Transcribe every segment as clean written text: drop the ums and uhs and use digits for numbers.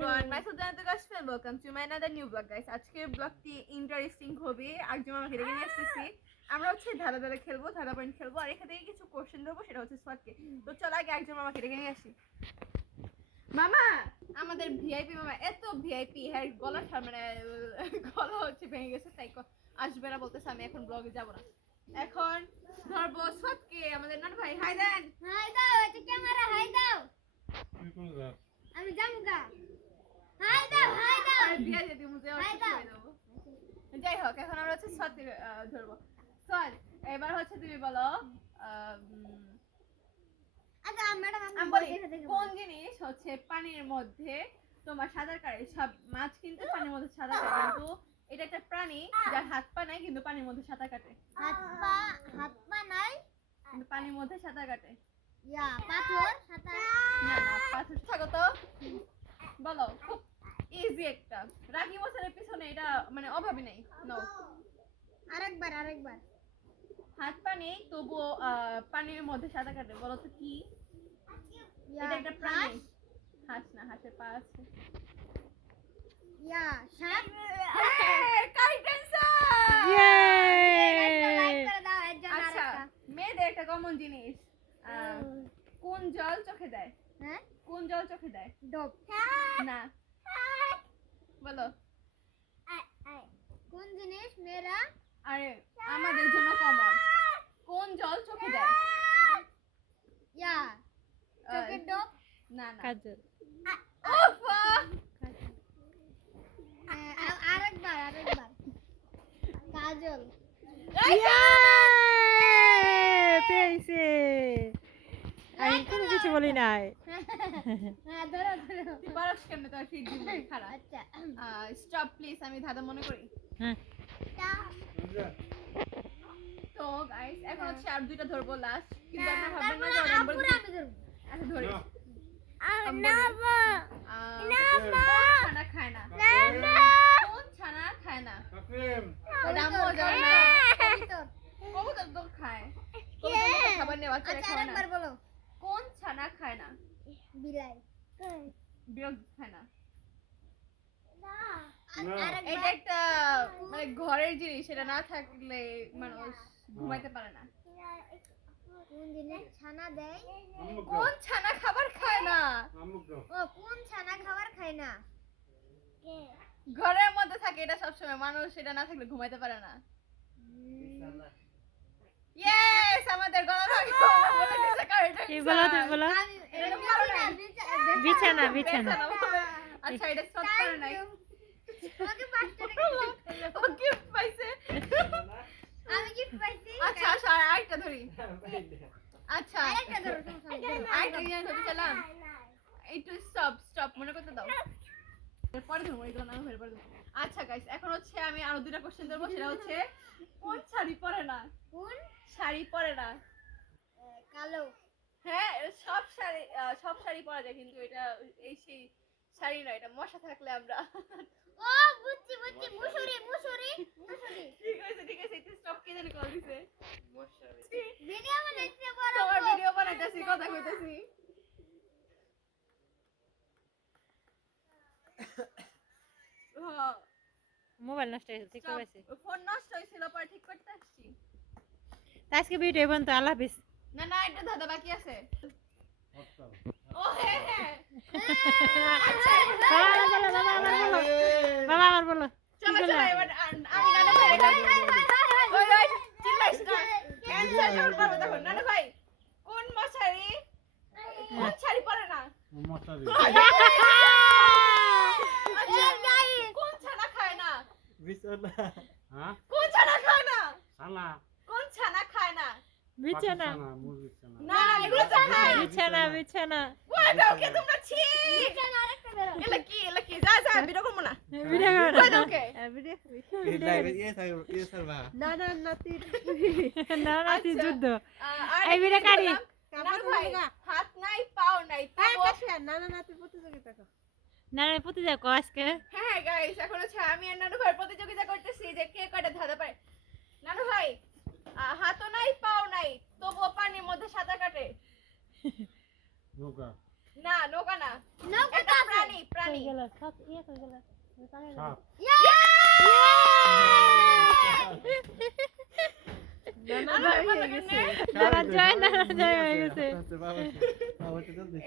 everyone, myself Janata Kashfil. Welcome to my another new vlog, guys. আজকের ব্লগটি interesting হবে। একজন আমাকে রেখে নিয়ে আসতেছি। আমরা হচ্ছে ধাঁধা ধাঁধা খেলবো, ধাঁধা পয়েন্ট খেলবো, আর এখান থেকে কিছু কোশ্চেন দেবো, সেটা হচ্ছে সোয়াদকে। তো চল আগে একজন আমাকে রেখে নিয়ে আসি। মামা, আমাদের ভিআইপি মামা এত ভিআইপি, হ্যাঁ গলা মানে গলা হচ্ছে ভেঙে গেছে, তাই আসবে না বলতেছে। আমি এখন ব্লগে যাব না। এখন ধরবো সোয়াদকে, আমাদের নানু ভাই। হাই দেন, হাই দাও, এটা ক্যামেরা হাই দাও। আমি জামগা। হাই দাও, হাই দাও। আর বিয়া যদি মুজে হাই দাও। যাই হোক, এখন আমরা হচ্ছে সোয়াদকে ধরবো। সোয়াদ, এবার হচ্ছে তুমি বলো আচ্ছা ম্যাডাম আমি বলি কোন জিনিস হচ্ছে পানির মধ্যে তোমার সাঁতার কাটে? সব মাছ কিন্তু পানির মধ্যে সাঁতার কাটে, কিন্তু এটা একটা প্রাণী যার হাত পা নাই কিন্তু পানির মধ্যে সাঁতার কাটে। হাত পা নাই কিন্তু পানির মধ্যে সাঁতার কাটে। ইয়া পাথর সাঁতার না না, পাথর থাকো তো। বলো, খুব ইজি একটা। রাগি মশারের পিছনে এটা মানে অভাবই নেই। নো, আরেকবার হাত পা নেই তবুও পানির মধ্যে সাঁতার কাটে। বলো তো কি? এটা একটা প্রাণী। হাঁস না, হাঁসের পা আছে। ইয়া সাপ। Correct answer. লাইক করে দাও এর জন্য আচ্ছা, আরেকটা। মেয়েদের একটা কমন জিনিস, কোন জল চোখে দেয়? হ্যাঁ কোন জল চোখে দেয়? ডব। না, বলো। কোন জিনিস মেয়েরা আরে আমাদের জন্য কমন। কোন জল চোখে দেয়? ইয়া চোখের ডব। না না, কাজল। উফ, আরেকবার কাজল। পেয়েছে। আমি কোনো কিছু বলি নাই। হ্যাঁ ধরো তুই পারস কেন? তোর ফিট দিন খারাপ। আচ্ছা স্টপ প্লিজ, আমি ধাঁধা মনে করি। হ্যাঁ, তো গাইস, এখন হচ্ছে আর দুইটা ধরবো লাস্ট, কিন্তু আপনারা ভাববেন তারপরে না যে নাম্বার আপুরা আমি ধরব। আচ্ছা ধরি। না বা কোন ছানা খায় না? কোন ছানা খায় না? ওটা আম্মু জানে না। কবুতর তো খায়। কবুতর তো খাবার নিয়ে বাচ্চারা আচ্ছা খায় না। আরেকবার বলো। কোন ছানা খায় না? বিলাই। বিড়াল খায় না। আরেকবার এটা একটা মানে ঘরের জিনিস, এটা না থাকলে মানুষ ঘুমাইতে পারে না। কোন জিনিস ছানা দেয়? কোন ছানা খাবার খায় না? ও কোন ছানা খাবার খায় না? ঘরের মধ্যে থাকে, এটা সবসময় মানুষ এটা না থাকলে ঘুমাইতে পারে না। ইয়েস, আমাদের গলা ভাঙা বলে দিছে কারেক্ট। কি বলো তুমি বলো? এটা পারো না। বিছানা বিছানা। আচ্ছা, এটা সব পারে নাই। তোমাকে 5 টাকা ও গিফট পাইছে। আমি গিফট পাইছি। আচ্ছা আচ্ছা, আরেকটা ধরি। আচ্ছা, আরেকটা ধরো আরেকটা ইয়ে ধরতে চাইলাম। একটু স্টপ মনে করতে দাও। পরে ধরবো, এগুলো না হয়ে পরে ধরবো। আচ্ছা গাইস, এখন হচ্ছে আমি আরো দুইটা কোশ্চেন ধরবো, সেটা হচ্ছে কোন শাড়ি পরে না? কোন শাড়ি পরে না। কালো। হ্যাঁ, সব শাড়ি পরা যায়, কিন্তু এটা এই সেই শাড়ি নয়, এটা মশা থাকলে আমরা। ও বুঝছি মুসুরি ঠিক আছে, একটু স্টপ। কে জানি কল দিছে? ভিডিও বানাইতে বড় তোমার ভিডিও বানাইতেছি, কথা কইতেছি। মোবাইল নষ্ট হয়েছে, ঠিক আছে। ফোন নষ্ট হয়েছিল, পরে ঠিক করতে আসছি। আজকে ভিডিও বন্ধ, আল্লাহ হাফেজ। না না, এটা দাদা বাকি আছে। ও হ্যাঁ হ্যাঁ, আচ্ছা বাবা আমার বলো। চলো চলো, এবার আমি নানু ভাই ওই চিল্লাইস না। ক্যান্সার যখন পারবো তখন। নানু ভাই, কোন মশারি কোন শাড়ি পরে না? আচ্ছা, কোন ছানা খায় না? কোন ছানা খায় না? কোন ছানা খায় না? বিছানা না, এগুলো তো খায়। বিছানা। ওটা ওকে তোমরা ছি। আরেকটা ধরো। এলা কি যা ভিডিও করব না। ভিডিও করো কই দাও কে? না নাতি যুদ্ধ। আর এই ভিডিও কারি। নানু ভাই, হাত নাই পাও নাই, তবুও না পুঁতি যাও আজকে। হ্যাঁ গাইস, এখন হচ্ছে আমি আর নানু ভাই প্রতিযোগিতা করতেছি যে কে কয়টা ধাঁধা পারে। নানু ভাই, হাতও নাই পাও নাই, তবুও পানির মধ্যে সাঁতার কাটে। না, নৌকা না, নৌকা এটা তো আছে। প্রাণী। গেল সব ইয়ে হয়ে গেল সাপ। নানা হয়ে গেছে দাদা জয় হয়ে গেছে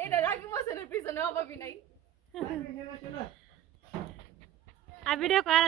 এটা রাকিব হোসেনের পিছনে অভাবই নাই আর ভিডিও করা